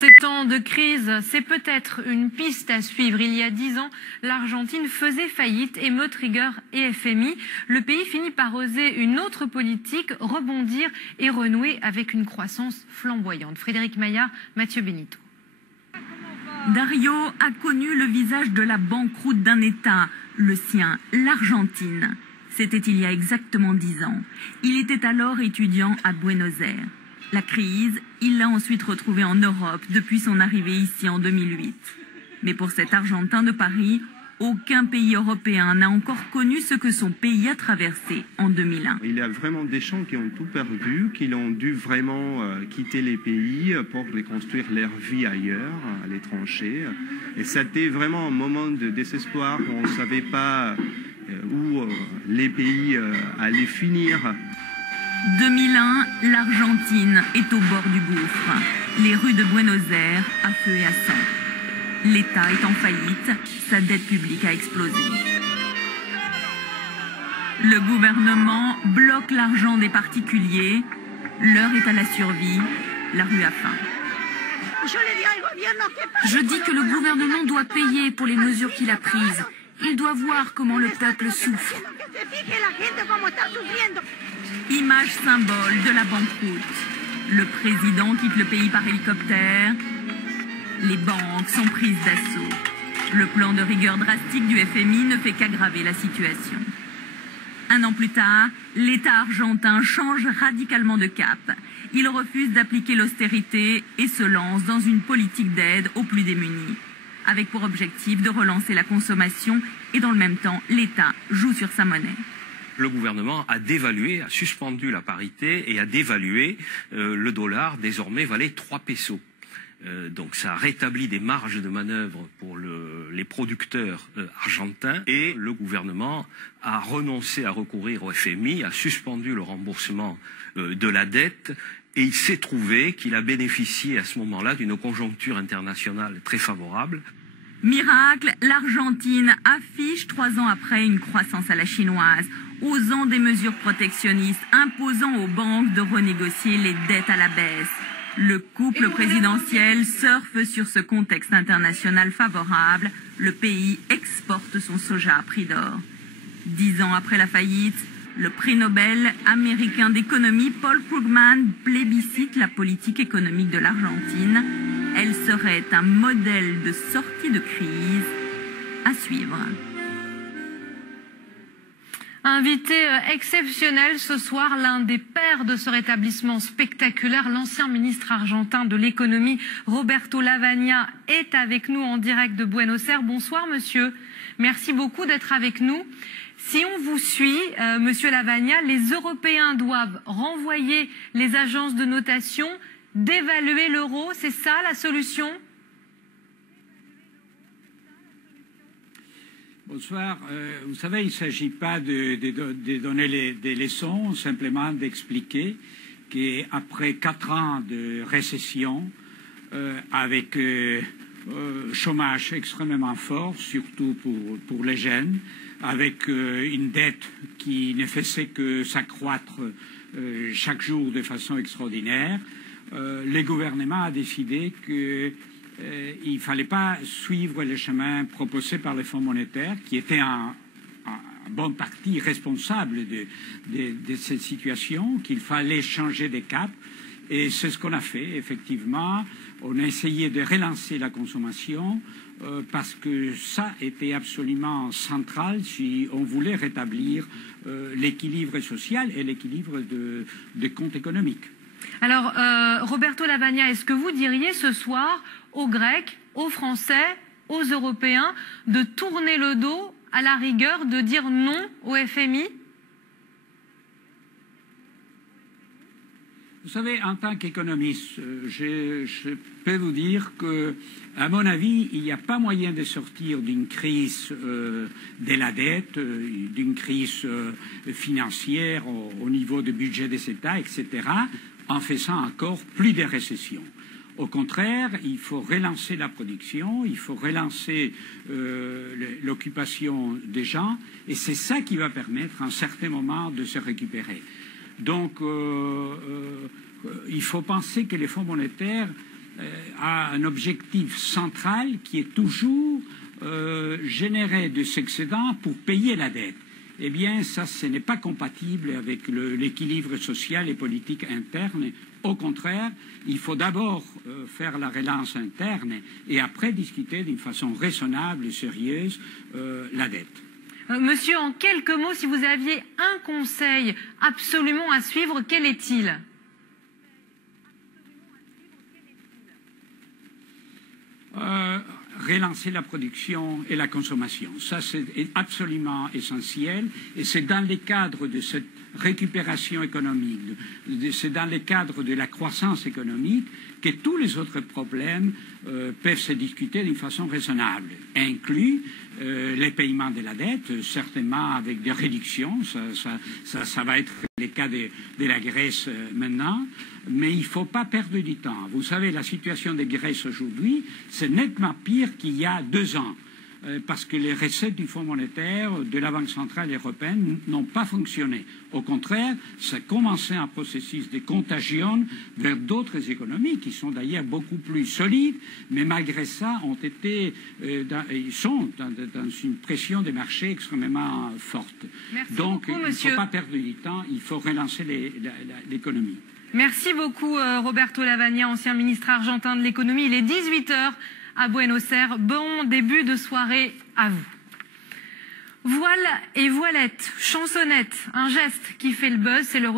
Ces temps de crise, c'est peut-être une piste à suivre. Il y a 10 ans, l'Argentine faisait faillite et Trigger et FMI. Le pays finit par oser une autre politique, rebondir et renouer avec une croissance flamboyante. Frédéric Maillard, Mathieu Benito. Dario a connu le visage de la banqueroute d'un État, le sien, l'Argentine. C'était il y a exactement 10 ans. Il était alors étudiant à Buenos Aires. La crise, il l'a ensuite retrouvée en Europe depuis son arrivée ici en 2008. Mais pour cet Argentin de Paris, aucun pays européen n'a encore connu ce que son pays a traversé en 2001. Il y a vraiment des gens qui ont tout perdu, qui ont dû vraiment quitter les pays pour reconstruire leur vie ailleurs, à l'étranger. Et c'était vraiment un moment de désespoir où on ne savait pas où les pays allaient finir. 2001, l'Argentine est au bord du gouffre. Les rues de Buenos Aires à feu et à sang. L'État est en faillite, sa dette publique a explosé. Le gouvernement bloque l'argent des particuliers. L'heure est à la survie, la rue a faim. Je dis que le gouvernement doit payer pour les mesures qu'il a prises. Il doit voir comment le peuple souffre. Image symbole de la banqueroute. Le président quitte le pays par hélicoptère. Les banques sont prises d'assaut. Le plan de rigueur drastique du FMI ne fait qu'aggraver la situation. Un an plus tard, l'État argentin change radicalement de cap. Il refuse d'appliquer l'austérité et se lance dans une politique d'aide aux plus démunis, avec pour objectif de relancer la consommation et dans le même temps, l'État joue sur sa monnaie. Le gouvernement a dévalué, a suspendu la parité et a dévalué le dollar, désormais valait 3 pesos. Donc ça a rétabli des marges de manœuvre pour les producteurs argentins et le gouvernement a renoncé à recourir au FMI, a suspendu le remboursement de la dette et il s'est trouvé qu'il a bénéficié à ce moment-là d'une conjoncture internationale très favorable. Miracle, l'Argentine affiche 3 ans après une croissance à la chinoise, osant des mesures protectionnistes, imposant aux banques de renégocier les dettes à la baisse. Le couple présidentiel surfe sur ce contexte international favorable. Le pays exporte son soja à prix d'or. 10 ans après la faillite, le prix Nobel américain d'économie Paul Krugman plébiscite la politique économique de l'Argentine. Elle serait un modèle de sortie de crise à suivre. Invité exceptionnel ce soir, l'un des pères de ce rétablissement spectaculaire, l'ancien ministre argentin de l'économie, Roberto Lavagna, est avec nous en direct de Buenos Aires. Bonsoir monsieur, merci beaucoup d'être avec nous. Si on vous suit, monsieur Lavagna, les Européens doivent renvoyer les agences de notation, dévaluer l'euro, c'est ça la solution ? Bonsoir. Vous savez, il ne s'agit pas de donner des leçons, simplement d'expliquer qu'après 4 ans de récession, avec chômage extrêmement fort, surtout pour les jeunes, avec une dette qui ne faisait que s'accroître chaque jour de façon extraordinaire, le gouvernement a décidé que il ne fallait pas suivre le chemin proposé par le Fonds monétaire, qui était en bonne partie responsable de cette situation, qu'il fallait changer de cap. Et c'est ce qu'on a fait, effectivement. On a essayé de relancer la consommation parce que ça était absolument central si on voulait rétablir l'équilibre social et l'équilibre des comptes économiques. Alors, Roberto Lavagna, est-ce que vous diriez ce soir aux Grecs, aux Français, aux Européens de tourner le dos à la rigueur, de dire non au FMI ? Vous savez, en tant qu'économiste, je peux vous dire que, à mon avis, il n'y a pas moyen de sortir d'une crise de la dette, d'une crise financière au niveau du budget des États, etc., en faisant encore plus de récessions. Au contraire, il faut relancer la production, il faut relancer l'occupation des gens, et c'est ça qui va permettre, à un certain moment, de se récupérer. Donc, il faut penser que les fonds monétaires a un objectif central qui est toujours générer des excédents pour payer la dette. Eh bien, ça, ce n'est pas compatible avec l'équilibre social et politique interne. Au contraire, il faut d'abord faire la relance interne et après discuter d'une façon raisonnable et sérieuse la dette. Monsieur, en quelques mots, si vous aviez un conseil absolument à suivre, quel est-il ? Relancer la production et la consommation. Ça, c'est absolument essentiel et c'est dans le cadre de cette récupération économique, c'est dans le cadre de la croissance économique que tous les autres problèmes peuvent se discuter d'une façon raisonnable, inclus les paiements de la dette, certainement avec des réductions, ça va être le cas de la Grèce maintenant, mais il ne faut pas perdre du temps. Vous savez, la situation de Grèce aujourd'hui, c'est nettement pire qu'il y a 2 ans. Parce que les recettes du Fonds monétaire, de la Banque centrale européenne n'ont pas fonctionné. Au contraire, ça a commencé un processus de contagion vers d'autres économies qui sont d'ailleurs beaucoup plus solides, mais malgré ça ils sont dans une pression des marchés extrêmement forte. Merci Donc beaucoup, il ne faut pas perdre du temps, il faut relancer l'économie. Merci beaucoup Roberto Lavagna, ancien ministre argentin de l'économie. Il est 18h. À Buenos Aires. Bon début de soirée à vous. Voile et voilette, chansonnette, un geste qui fait le buzz, c'est le